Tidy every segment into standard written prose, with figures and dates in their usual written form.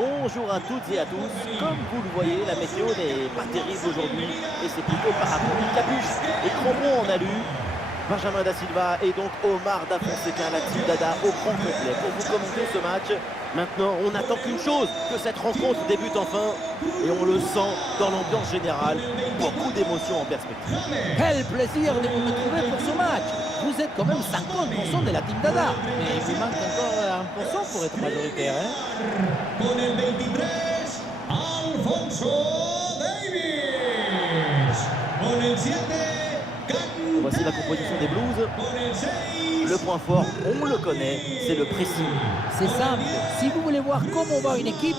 Bonjour à toutes et à tous. Comme vous le voyez, la météo n'est pas terrible aujourd'hui et c'est plutôt parapluie, capuche et crampons en alu. Benjamin Da Silva et donc Omar Da Fonseca, la team Dada au grand complet pour vous commenter ce match. Maintenant, on n'attend qu'une chose, que cette rencontre débute enfin et on le sent dans l'ambiance générale. Beaucoup d'émotions en perspective. Quel plaisir de vous retrouver pour ce match. Vous êtes quand même 50% de la team Dada. Mais il vous manque encore 1% pour être majoritaire. Con el 23, Alfonso Davies. Con el 7, Voici la composition des Blues. con el 6. Le point fort, on le connaît, c'est le pressing. C'est simple. Si vous voulez voir comment va une équipe,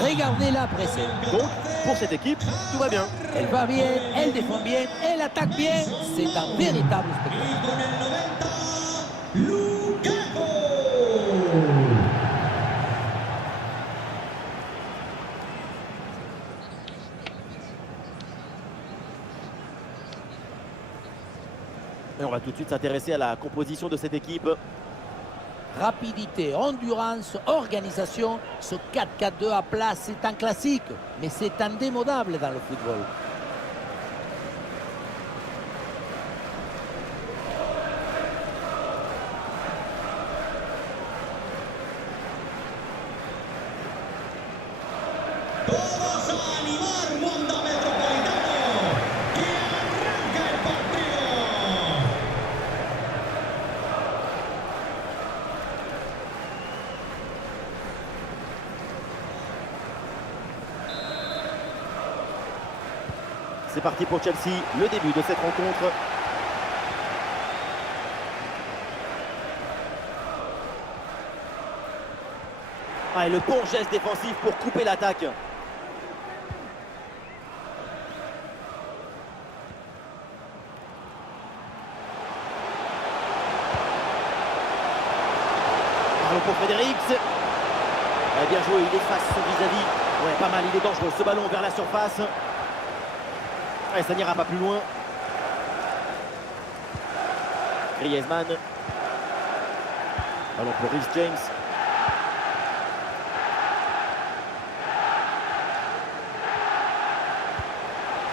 regardez-la presser. Donc, pour cette équipe, tout va bien. Elle va bien, elle défend bien, elle attaque bien. C'est un véritable Y spectacle. con el 90, Lukaku. Et on va tout de suite s'intéresser à la composition de cette équipe. Rapidité, endurance, organisation, ce 4-4-2 à plat, c'est un classique, mais c'est indémodable dans le football. Todos a animar Wanda Metropolitano. Que arranca el partido. C'est parti pour Chelsea, le début de cette rencontre. Ah, et le bon geste défensif pour couper l'attaque. Ballon pour Fredericks. Ah, bien joué, il efface son vis-à-vis. Ouais, pas mal, il est dangereux. Ce ballon vers la surface. Ouais, ça n'ira pas plus loin. Griezmann. Ballon pour Reece James.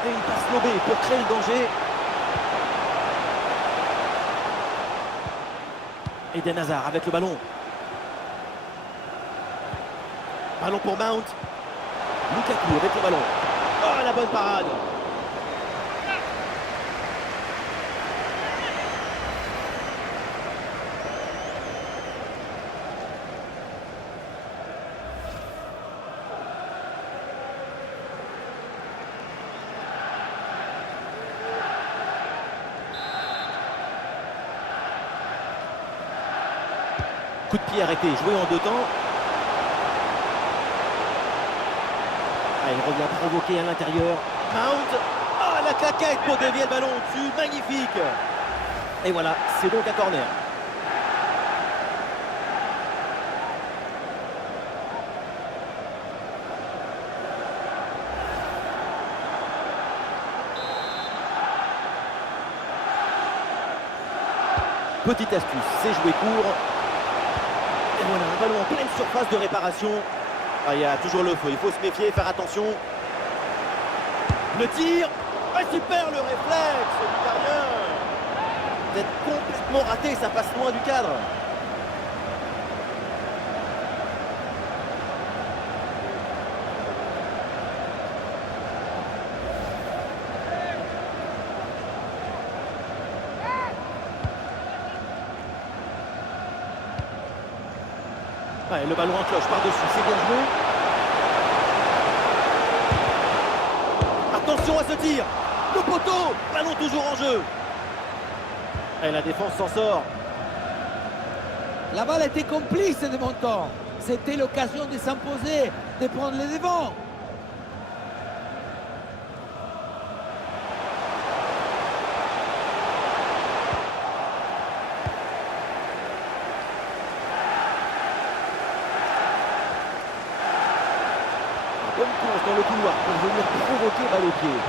Et une passe lobée pour créer le danger. Eden Hazard avec le ballon. Ballon pour Mount. Lukaku avec le ballon. Oh, la bonne parade. Coup de pied arrêté, joué en deux temps. Ah, il revient provoquer à l'intérieur. Mount. Ah, la claquette pour dévier le ballon au-dessus. Magnifique. Et voilà, c'est donc un corner. Petite astuce, c'est jouer court. Et voilà, un ballon en pleine surface de réparation. Ah, il y a toujours le feu, il faut se méfier, faire attention. Le tir. Ah, super le réflexe du gardien. Peut-être complètement raté, ça passe loin du cadre. Ouais, le ballon en cloche par-dessus, c'est bien joué. Attention à ce tir. Le poteau, ballon toujours en jeu. Et la défense s'en sort. La balle était complice de mon temps. C'était l'occasion de s'imposer, de prendre les devants. Bonne course dans le couloir pour venir provoquer balle au pied.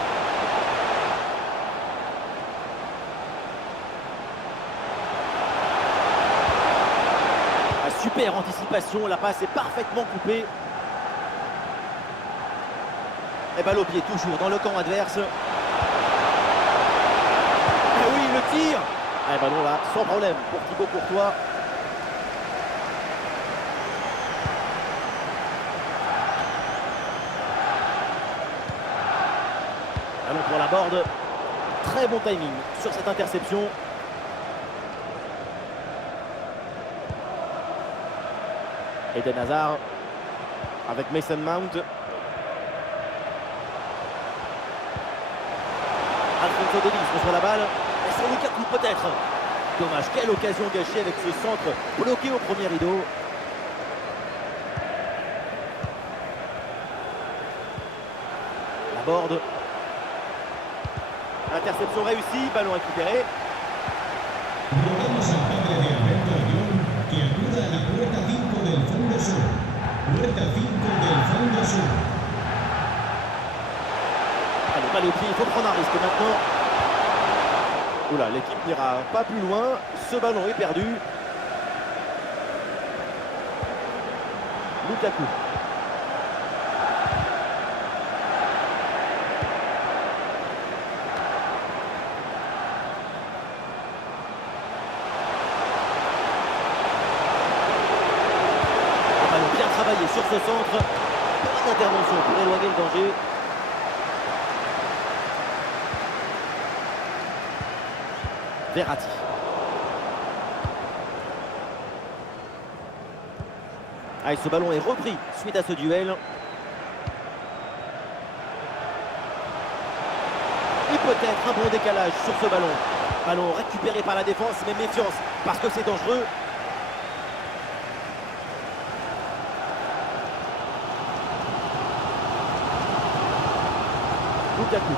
Super anticipation, la passe est parfaitement coupée. Et balle au pied, toujours dans le camp adverse. Et oui, le tir. Et ballon là, sans problème pour Thibaut Courtois. Ballon pour la board. Très bon timing sur cette interception. Eden Hazard avec Mason Mount. Alphonso Davies reçoit la balle. Et c'est Lukaku peut-être. Dommage, quelle occasion gâchée avec ce centre bloqué au premier rideau. La board. Interception réussie, ballon récupéré. Rogamos al padre de Alberto Ayón que acuda a la puerta 5 del fondo sur. Puerta 5 del fondo sur. Allez, balle au pied, il faut prendre un risque maintenant. Oula, l'équipe n'ira pas plus loin. Ce ballon est perdu. Lukaku. Ballon bien travaillé sur ce centre. Bonne intervention pour éloigner le danger. Verratti. Allez, ce ballon est repris suite à ce duel. Et peut-être un bon décalage sur ce ballon. Ballon récupéré par la défense, mais méfiance parce que c'est dangereux. Lukaku.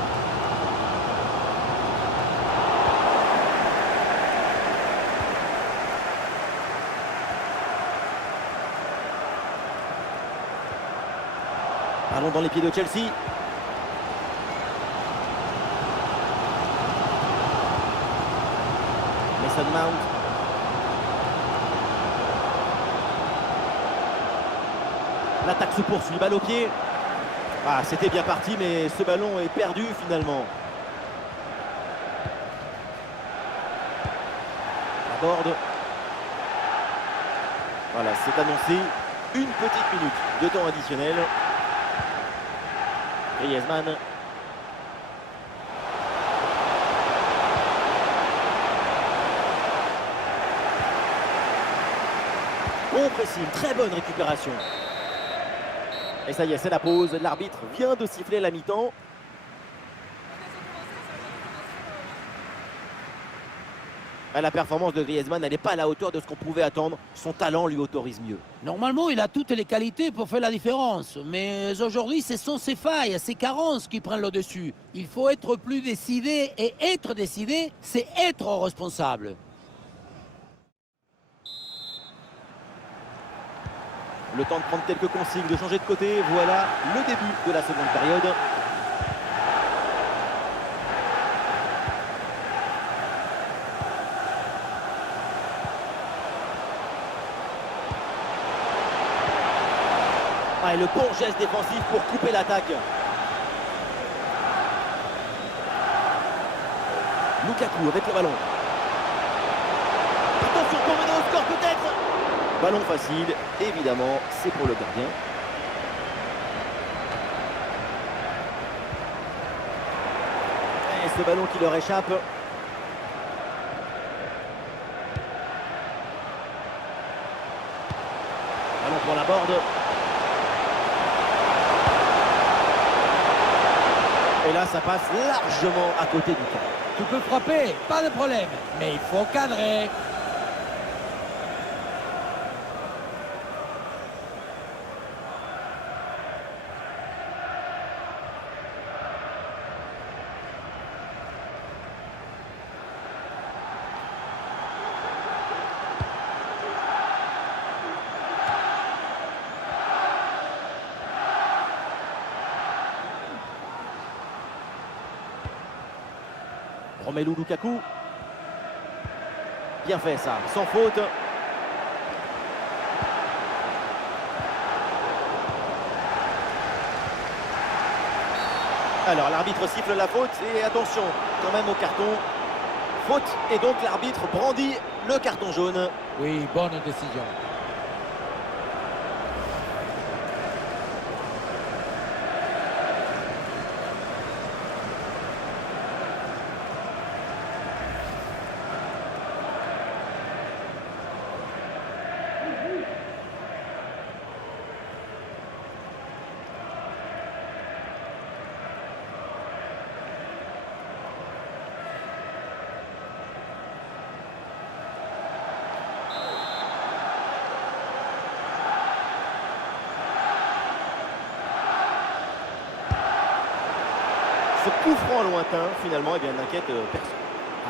Ballon dans les pieds de Chelsea. Mason Mount. L'attaque se poursuit, balle au pied. Ah, c'était bien parti, mais ce ballon est perdu finalement. La board. Voilà, c'est annoncé. Une petite minute de temps additionnel. Griezmann. Bon pressing, très bonne récupération. Et ça y est, c'est la pause. L'arbitre vient de siffler la mi-temps. La performance de Griezmann, elle n'est pas à la hauteur de ce qu'on pouvait attendre. Son talent lui autorise mieux. Normalement, il a toutes les qualités pour faire la différence. Mais aujourd'hui, ce sont ses failles, ses carences qui prennent le dessus. Il faut être plus décidé. Et être décidé, c'est être responsable. Le temps de prendre quelques consignes, de changer de côté. Voilà le début de la seconde période. Ah, et le bon geste défensif pour couper l'attaque. Lukaku avec le ballon. Attention pour mener au score peut-être. Ballon facile, évidemment, c'est pour le gardien. Et ce ballon qui leur échappe. Ballon pour la board. Et là, ça passe largement à côté du camp. Tu peux frapper, pas de problème. Mais il faut cadrer. Romelu Lukaku. Bien fait ça, sans faute. Alors l'arbitre siffle la faute et attention quand même au carton. Faute et donc l'arbitre brandit le carton jaune. Oui, bonne décision. Ce coup franc lointain, finalement, eh bien, n'inquiète personne.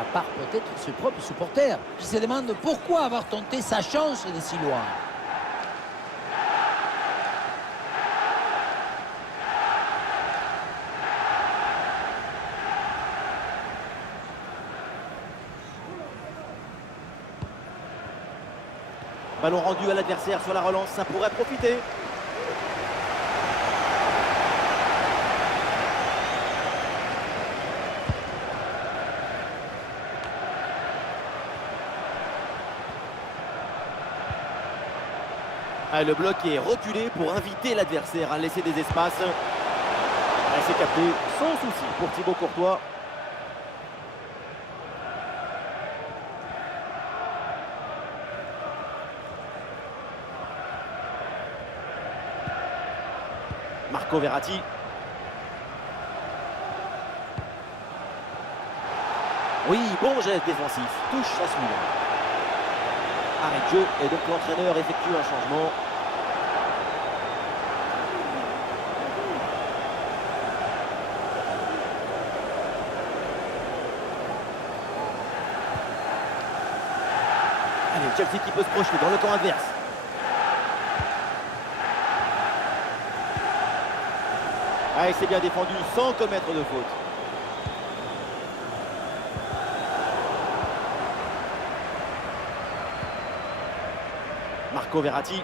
À part peut-être ses propres supporters, qui se demandent pourquoi avoir tenté sa chance de si loin. Ballon rendu à l'adversaire sur la relance, ça pourrait profiter. Ah, le bloc est reculé pour inviter l'adversaire à laisser des espaces. Ah, c'est capté sans souci pour Thibaut Courtois. Marco Verratti. Oui, bon geste défensif. Touche à celui-là. Arrêt de jeu et donc l'entraîneur effectue un changement. Allez, Chelsea qui peut se projeter dans le camp adverse. Ah, il s'est bien défendu sans commettre de faute. Marco Verratti.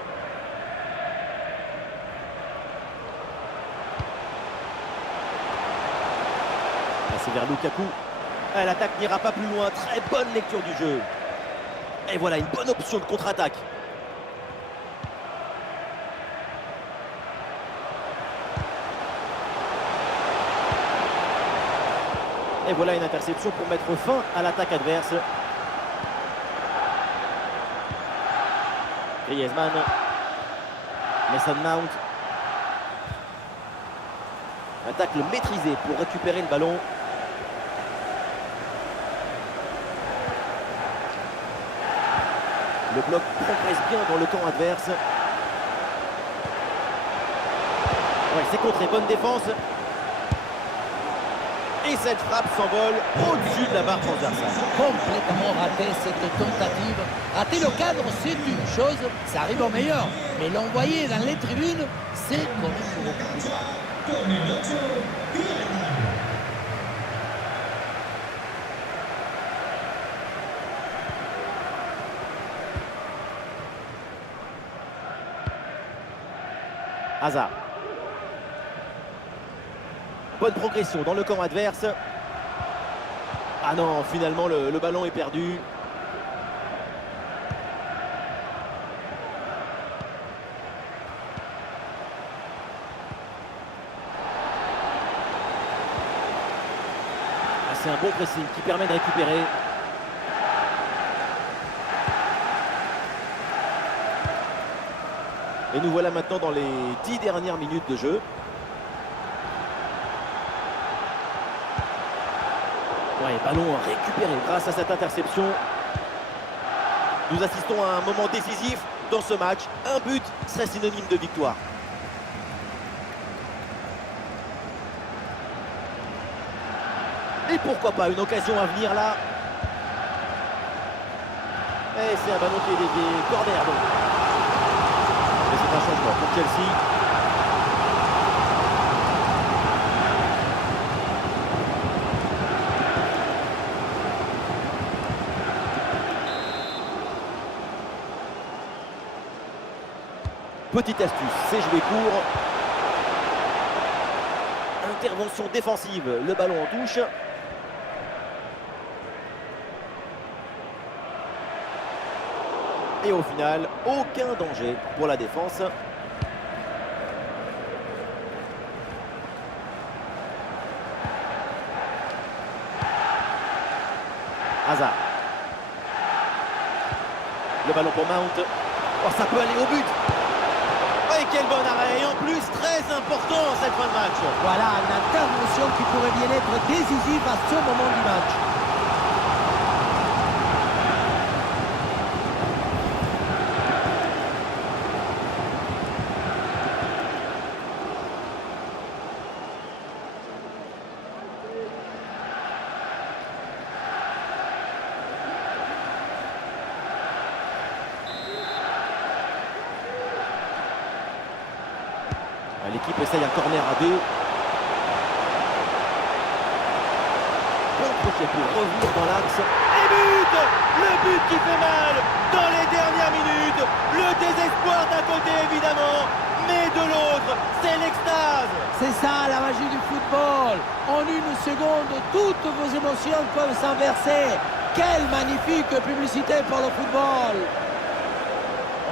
Passé vers Lukaku. Ah, l'attaque n'ira pas plus loin. Très bonne lecture du jeu. Et voilà une bonne option de contre-attaque. Et voilà une interception pour mettre fin à l'attaque adverse. Griezmann. Mason Mount. Un tacle maîtrisé pour récupérer le ballon. Le bloc progresse bien dans le camp adverse. Ouais, c'est contré, bonne défense. Et cette frappe s'envole au-dessus de la barre transversale. Complètement raté cette tentative. Rater le cadre, c'est une chose, ça arrive au meilleur. Mais l'envoyer dans les tribunes, c'est quand même beaucoup plus grave. Con el 8, Griezmann. Hazard. Bonne progression dans le camp adverse. Ah non, finalement le ballon est perdu. Ah, c'est un bon pressing qui permet de récupérer. Et nous voilà maintenant dans les 10 dernières minutes de jeu. Ouais, ballon récupéré grâce à cette interception. Nous assistons à un moment décisif dans ce match. Un but serait synonyme de victoire. Et pourquoi pas une occasion à venir là. Et c'est un ballon qui est dévié. Corner donc. Et c'est un changement pour Chelsea. Petite astuce, c'est jouer court. intervention défensive. Le ballon en touche. Et au final, aucun danger pour la défense. Hazard. Le ballon pour Mount. Oh, ça peut aller au but. Oh, et quel bon arrêt. Et en plus, très important cette fin de match. Voilà, une intervention qui pourrait bien être décisive à ce moment du match. L'équipe essaye un corner à 2. Contre pour revenir dans l'axe. Et but! Le but qui fait mal dans les dernières minutes. Le désespoir d'un côté évidemment, mais de l'autre, c'est l'extase. C'est ça la magie du football. En une seconde, toutes vos émotions peuvent s'inverser. Quelle magnifique publicité pour le football.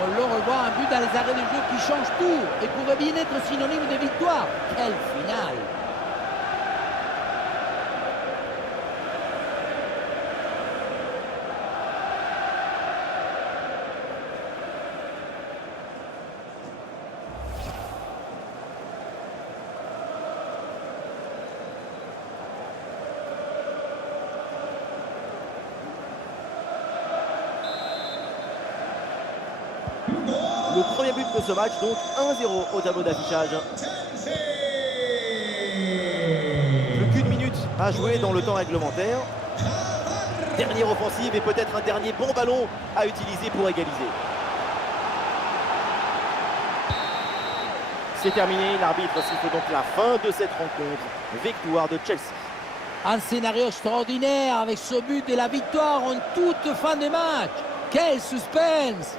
On le revoit, un but dans les arrêts de jeu qui change tout et pourrait bien être synonyme de victoire. Quelle finale! Le premier but de ce match, donc 1-0 au tableau d'affichage. Plus qu'une minute à jouer dans le temps réglementaire. Dernière offensive et peut-être un dernier bon ballon à utiliser pour égaliser. C'est terminé, l'arbitre siffle donc la fin de cette rencontre. Victoire de Chelsea. Un scénario extraordinaire avec ce but et la victoire en toute fin de match. Quel suspense!